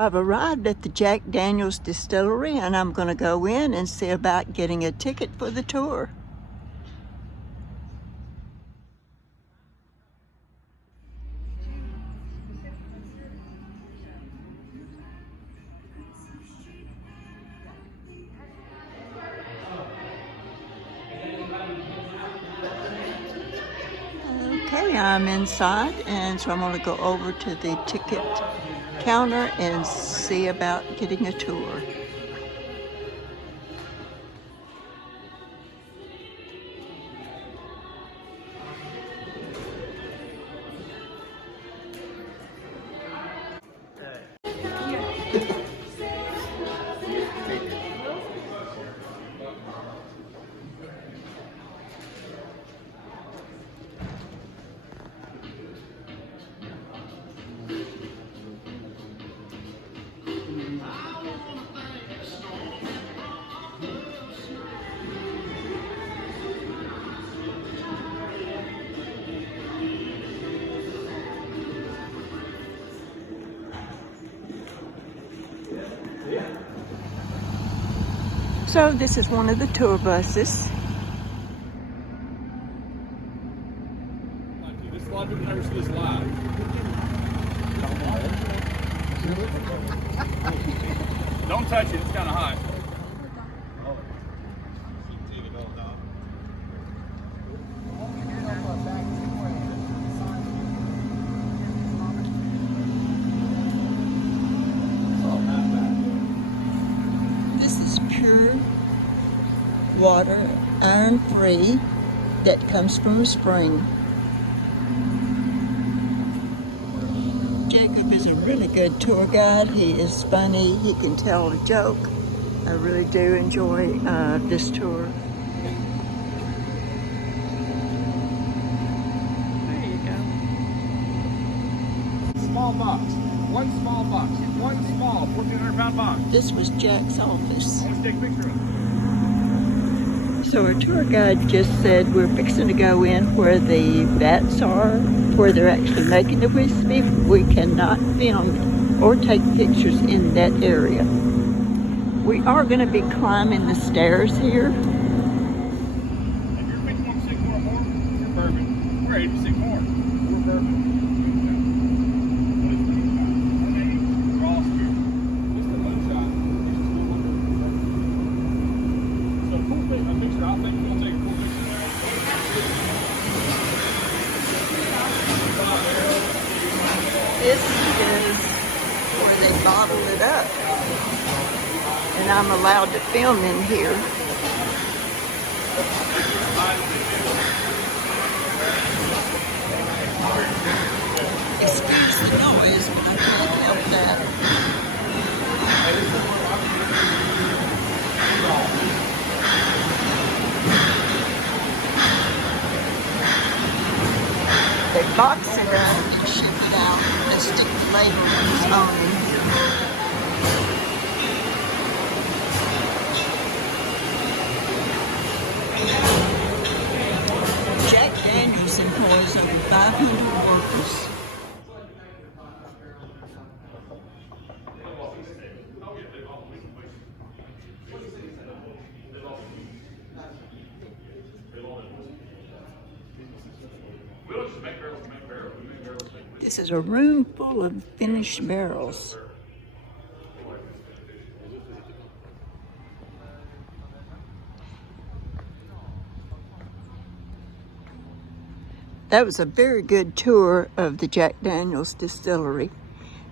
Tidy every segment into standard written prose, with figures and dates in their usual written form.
I've arrived at the Jack Daniels Distillery and I'm going to go in and see about getting a ticket for the tour. Okay, I'm inside, and so I'm going to go over to the ticket counter and see about getting a tour. So this is one of the tour buses. A lot of people never see this live. Don't touch it, it's kind of hot. This is pure water, iron-free, that comes from a spring. Jacob is a really good tour guide. He is funny. He can tell a joke. I really do enjoy this tour. There you go. Small box. One small box. One small 1,400-pound box. This was Jack's office. I want to take a picture of it. So our tour guide just said we're fixing to go in where the vats are, where they're actually making the whiskey. We cannot film or take pictures in that area. We are going to be climbing the stairs here. If you're 51% more or more, you're bourbon. We're 80% more. We're bourbon. We're all scared. This is the moonshine. So cool thing, a picture. I'll take we'll take a cool picture. This is where they bottle it up. And I'm allowed to film in here. Excuse the noise, but I can't help that. They box it up and ship it out. They stick the labels on in here. Jack Daniels employs over 500 workers. This is a room full of finished barrels. That was a very good tour of the Jack Daniels Distillery,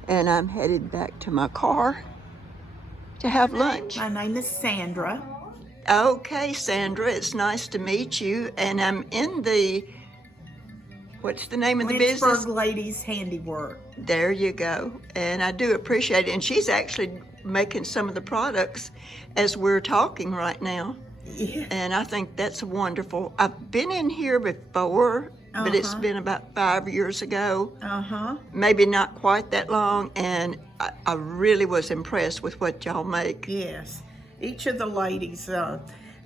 and I'm headed back to my car to have lunch. My name is Sandra. Okay, Sandra, it's nice to meet you, and I'm in the, what's the name of the business? Lynchburg Ladies Handiwork. There you go, and I do appreciate it, and she's actually making some of the products as we're talking right now. Yeah. And I think that's wonderful. I've been in here before, but it's been about 5 years ago. Maybe not quite that long, and I really was impressed with what y'all make. Yes. Each of the ladies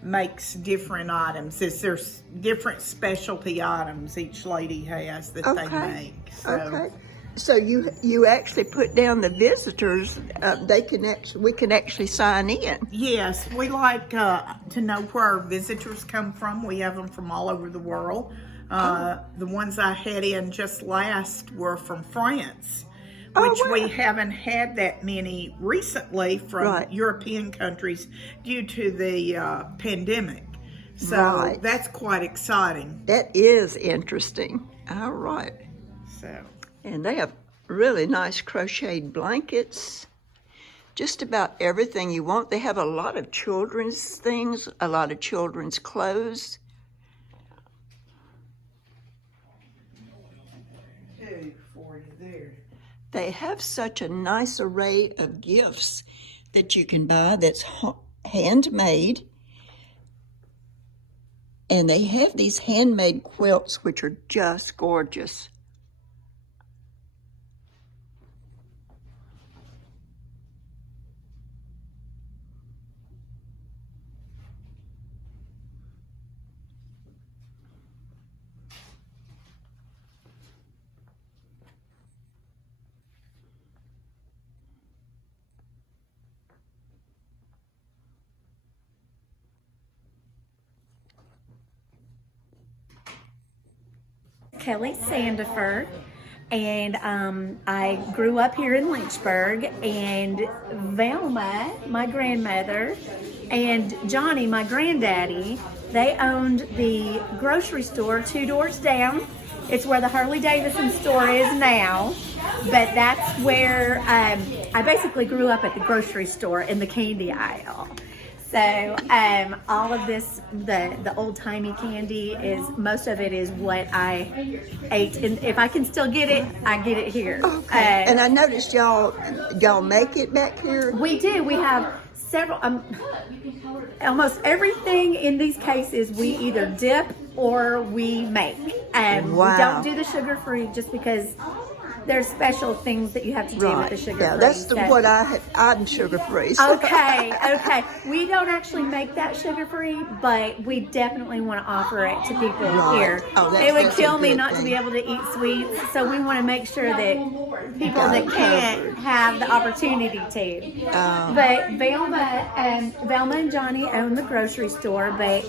makes different items. There's different specialty items each lady has that they make. So So you actually put down the visitors. We can actually sign in. Yes, we like to know where our visitors come from. We have them from all over the world. The ones I had in just last were from France, which wow. we haven't had that many recently from Right. European countries due to the pandemic. So Right. that's quite exciting. That is interesting. All right. So. And they have really nice crocheted blankets. Just about everything you want. They have a lot of children's things, a lot of children's clothes. For you there. They have such a nice array of gifts that you can buy that's handmade. And they have these handmade quilts, which are just gorgeous. Kelly Sandifer, and I grew up here in Lynchburg, and Velma, my grandmother, and Johnny, my granddaddy, they owned the grocery store 2 doors down. It's where the Harley Davidson store is now, but that's where I basically grew up at the grocery store in the candy aisle. So all of this, the old-timey candy, most of it is what I ate. And if I can still get it, I get it here. Okay. And I noticed y'all make it back here? We do. We have several, almost everything in these cases we either dip or we make. Wow. We don't do the sugar-free just because there's special things that you have to do with the sugar-free. Yeah, that's what I'm sugar-free. So. Okay. We don't actually make that sugar-free, but we definitely want to offer it to people here. Oh, it would that's kill a me good not to thing. be able to eat sweets, so we want to make sure that people that can't have the opportunity to. But Velma and Johnny own the grocery store, but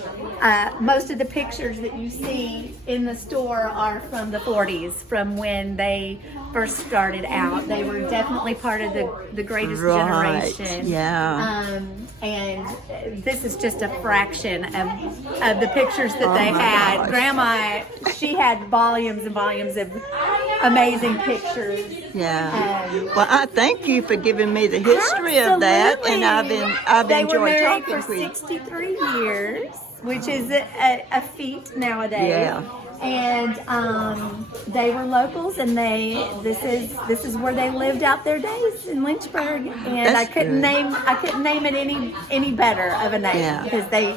most of the pictures that you see in the store are from the 40s, from when they first started out. They were definitely part of the greatest generation. Yeah. And this is just a fraction of the pictures that they had. Gosh. Grandma, she had volumes and volumes of amazing pictures. Yeah. Well, I thank you for giving me the history of that, and I've They were enjoyed married talking for with you. 63 years, which is a feat nowadays. Yeah. And they were locals, and this is where they lived out their days in Lynchburg. And That's I couldn't good. name it any better of a name, Yeah. because they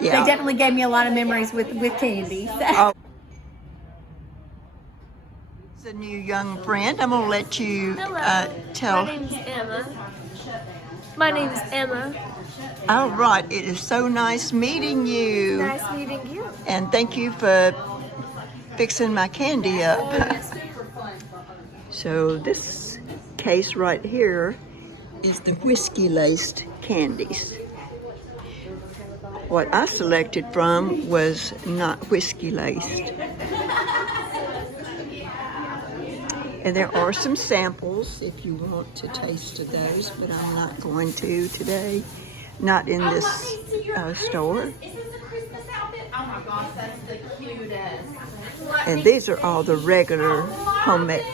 definitely gave me a lot of memories with candy. So. Oh. It's a new young friend. I'm gonna let you tell. My name's Emma. All right. It is so nice meeting you. Nice meeting you. And thank you for fixing my candy up. So this case right here is the whiskey-laced candies. What I selected from was not whiskey-laced. And there are some samples if you want to taste of those, but I'm not going to today. Not in this store. Oh my gosh, that's the cutest. And these are all the regular homemade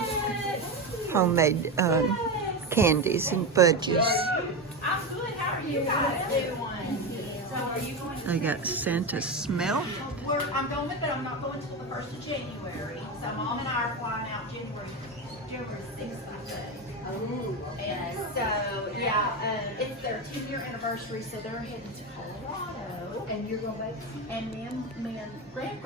candies and fudges. I'm good. How are you guys doing? So are you going I got Santa Smell. I'm going, but I'm not going until the 1st of January. So Mom and I are flying out January 6th, I think. Oh. And so, it's their 10-year anniversary, so they're heading to Colorado. And you're going back? And me and Grant